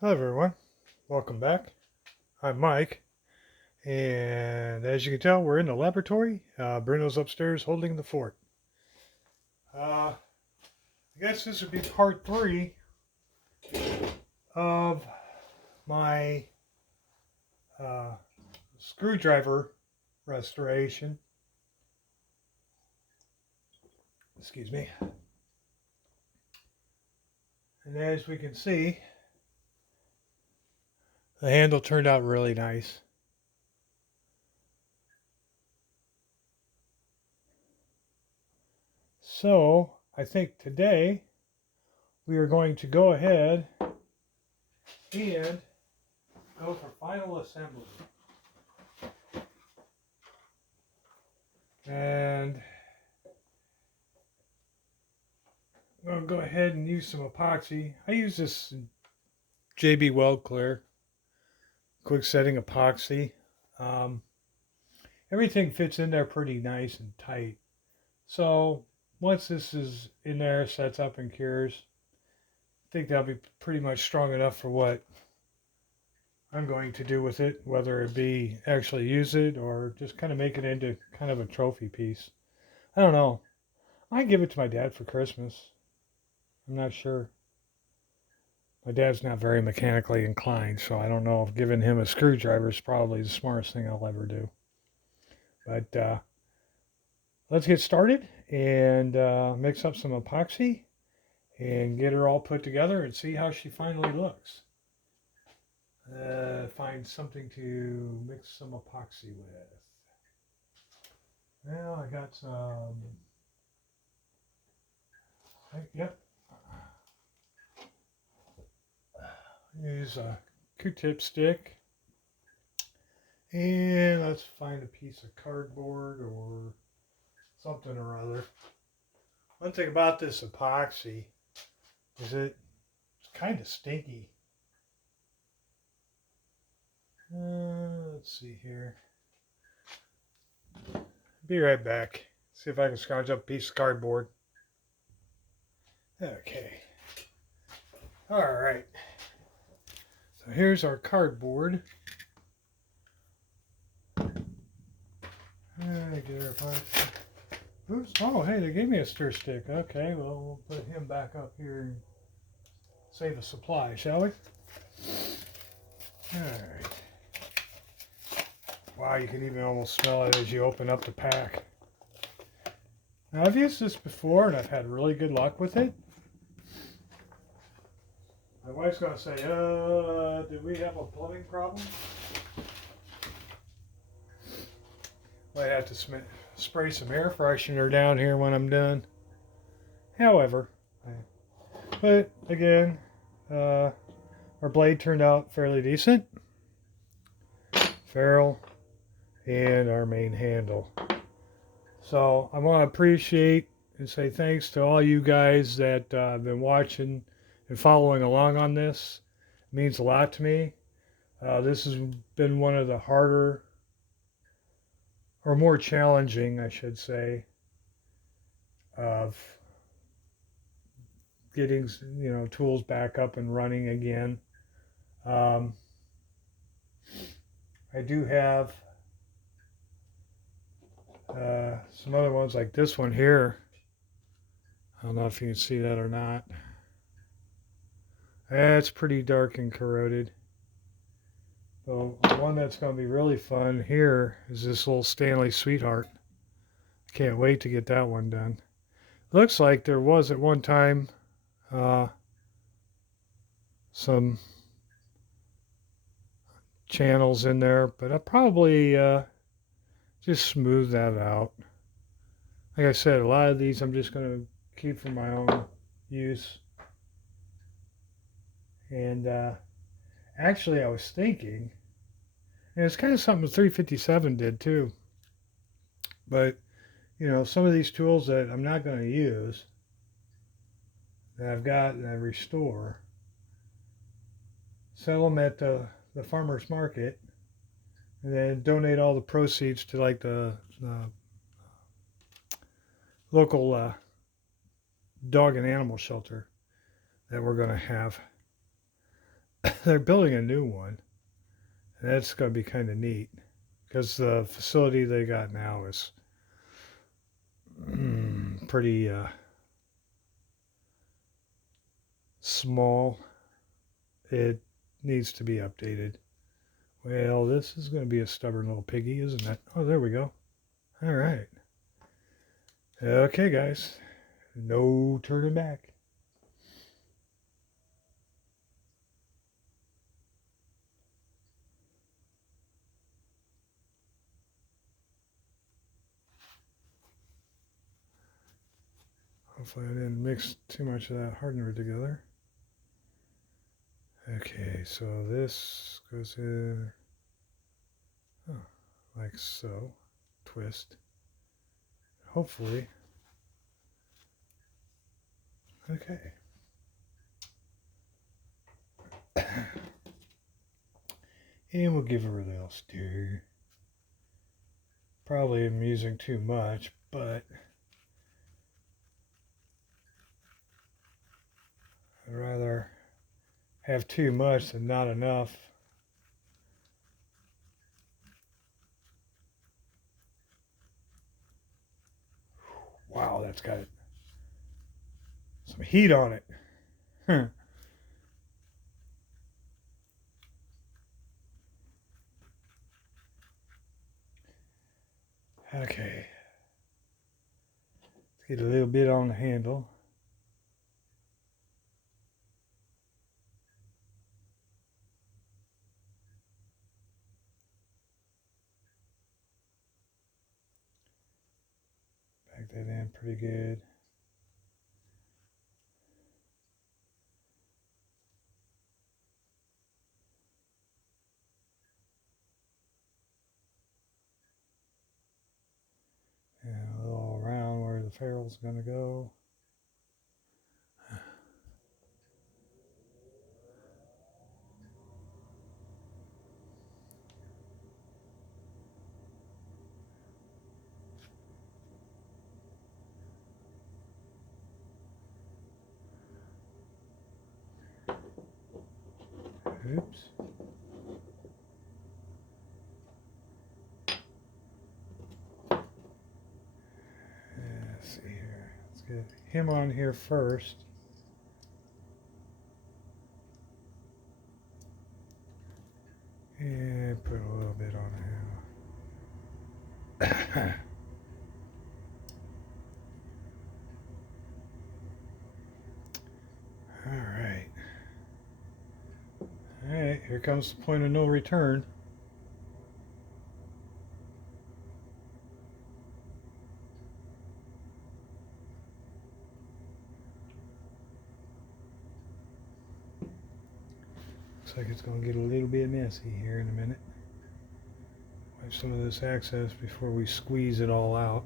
Hello, everyone. Welcome back. I'm Mike, and as you can tell, we're in the laboratory. Bruno's upstairs holding the fort. I guess this would be part three of my uh, screwdriver restoration. Excuse me. And as we can see, the handle turned out really nice. So I think today we are going to go ahead and go for final assembly. And I'll go ahead and use some epoxy. I use this JB Weld Clear quick setting epoxy. Um, Everything fits in there pretty nice and tight. So once this is in there, sets up and cures, I think that'll be pretty much strong enough for what I'm going to do with it, whether it be actually use it or just kind of make it into kind of a trophy piece. I don't know. I might give it to my dad for Christmas. I'm not sure. My dad's not very mechanically inclined, so I don't know if giving him a screwdriver is probably the smartest thing I'll ever do. But let's get started and mix up some epoxy and get her all put together and see how she finally looks. Find something to mix some epoxy with. Well, I got some. Yep. Use a Q-tip stick. And let's find a piece of cardboard or something or other. One thing about this epoxy is it's kind of stinky. Let's see here. Be right back. See if I can scrounge up a piece of cardboard. Okay. All right. So here's our cardboard. Get our epoxy. Oops. Oh, hey, they gave me a stir stick. Okay, well, we'll put him back up here and save a supply, shall we? All right. Wow, you can even almost smell it as you open up the pack. Now, I've used this before and I've had really good luck with it. My wife's going to say, did we have a plumbing problem? Might have to spray some air freshener down here when I'm done. However, but again, our blade turned out fairly decent. Ferrule and our main handle. So I want to appreciate and say thanks to all you guys that have been watching and following along on this. It means a lot to me. This has been one of the harder or more challenging, I should say, of getting tools back up and running again. Um, I do have some other ones like this one here. I don't know if you can see that or not. It's pretty dark and corroded. So one that's going to be really fun here is this little Stanley Sweetheart. Can't wait to get that one done. Looks like there was at one time some channels in there, but I probably just smooth that out. Like I said, a lot of these I'm just going to keep for my own use. And actually, I was thinking, and it's kind of something the 357 did too. But some of these tools that I'm not going to use, that I've got and I restore, sell them at the farmer's market, and then donate all the proceeds to like the local dog and animal shelter that we're going to have. they're building a new one, and that's going to be kind of neat because the facility they got now is pretty small. It needs to be updated. Well, this is going to be a stubborn little piggy, isn't it? Oh, there we go. All right. Okay, guys. No turning back. Hopefully I didn't mix too much of that hardener together. Okay, so this goes in like so. Twist. Hopefully. Okay. And we'll give her a little stir. Probably am using too much, but I'd rather have too much than not enough. Wow, that's got some heat on it. Okay. Let's get a little bit on the handle. Back that in pretty good. And a little around where the ferrule's going to go. Oops. Let's see here. Let's get him on here first. And put a little bit on him. All right. All right, here comes the point of no return. Looks like it's going to get a little bit messy here in a minute. Wipe some of this excess before we squeeze it all out.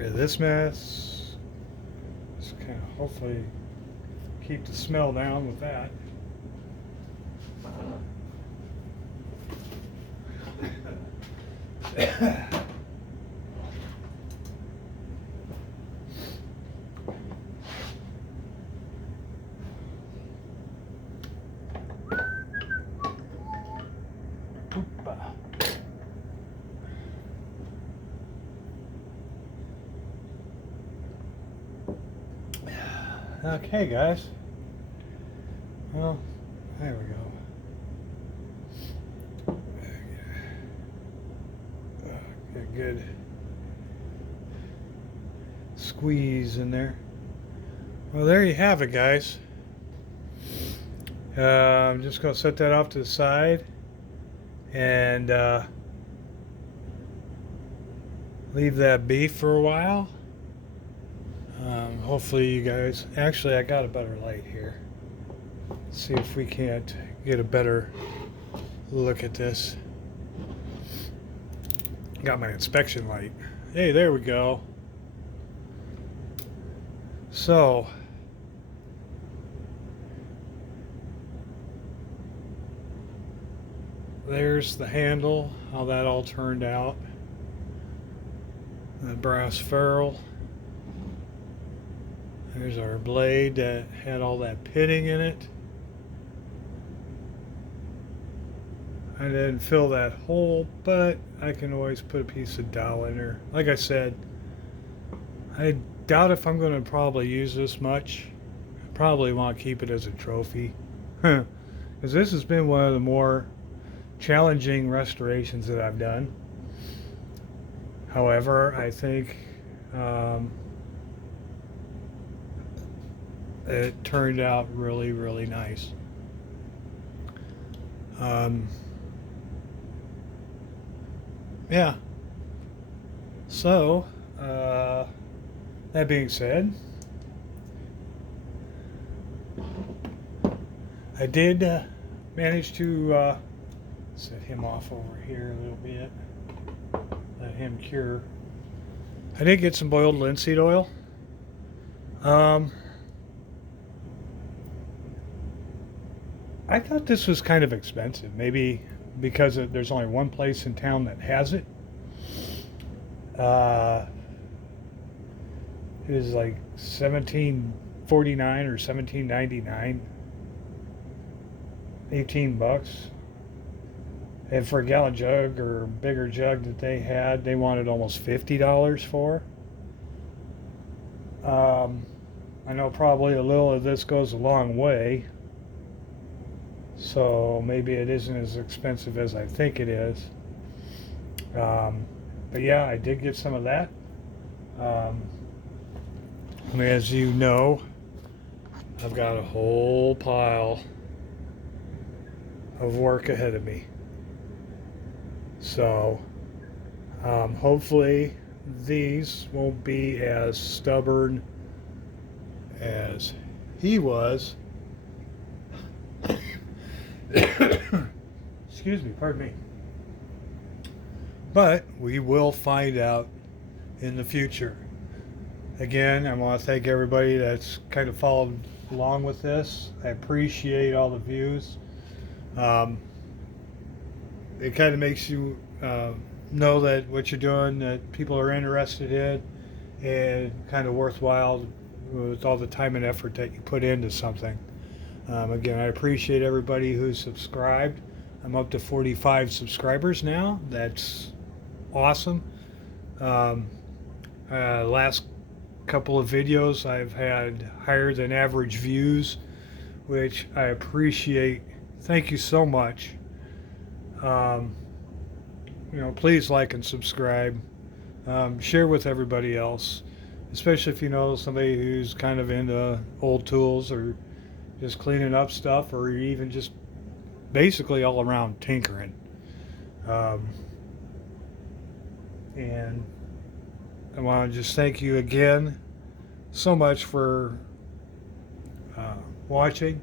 rid of this mess. Just kind of hopefully keep the smell down with that. Okay, guys. Well, there we go. Get a good squeeze in there. Well, there you have it, guys. I'm just going to set that off to the side and leave that be for a while. Hopefully you guys, actually I got a better light here. Let's see if we can't get a better look at this. Got my inspection light. Hey, there we go. So there's the handle, how that all turned out. The brass ferrule. There's our blade that had all that pitting in it. I didn't fill that hole, but I can always put a piece of dowel in there. Like I said, I doubt if I'm going to probably use this much. I probably want to keep it as a trophy. Because this has been one of the more challenging restorations that I've done. However, I think it turned out really, really nice. Yeah. So, that being said, I did manage to set him off over here a little bit. Let him cure. I did get some boiled linseed oil. I thought this was kind of expensive, maybe because there's only one place in town that has it. It was like $17.49 or $17.99, $18. And for a gallon jug or bigger jug that they had, they wanted almost $50 for. I know probably a little of this goes a long way. So maybe it isn't as expensive as I think it is. But yeah, I did get some of that. As you know, I've got a whole pile of work ahead of me. So hopefully these won't be as stubborn as he was. Excuse me, pardon me. But we will find out in the future. Again, I want to thank everybody that's kind of followed along with this. I appreciate all the views. It kind of makes you know that what you're doing, that people are interested in, and kind of worthwhile with all the time and effort that you put into something. Again, I appreciate everybody who's subscribed. I'm up to 45 subscribers now. That's awesome. Last couple of videos I've had higher than average views, which I appreciate. Thank you so much. Please like and subscribe. Share with everybody else, especially if you know somebody who's kind of into old tools or just cleaning up stuff, or even just basically all around tinkering. And I want to just thank you again so much for watching.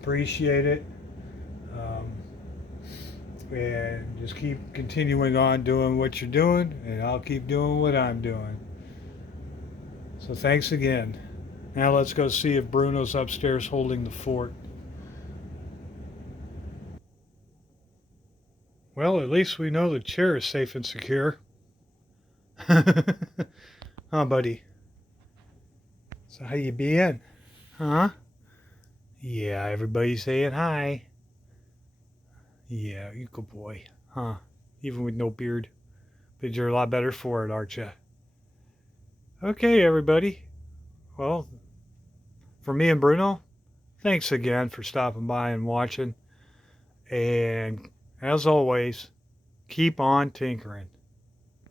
Appreciate it. And just keep continuing on doing what you're doing, and I'll keep doing what I'm doing. So thanks again. Now let's go see if Bruno's upstairs holding the fort. Well, at least we know the chair is safe and secure. Huh, buddy? So how you been? Huh? Yeah, everybody's saying hi. Yeah, you good boy. Huh? Even with no beard. But you're a lot better for it, aren't you? Okay, everybody. Well, for me and Bruno, thanks again for stopping by and watching. And as always, keep on tinkering.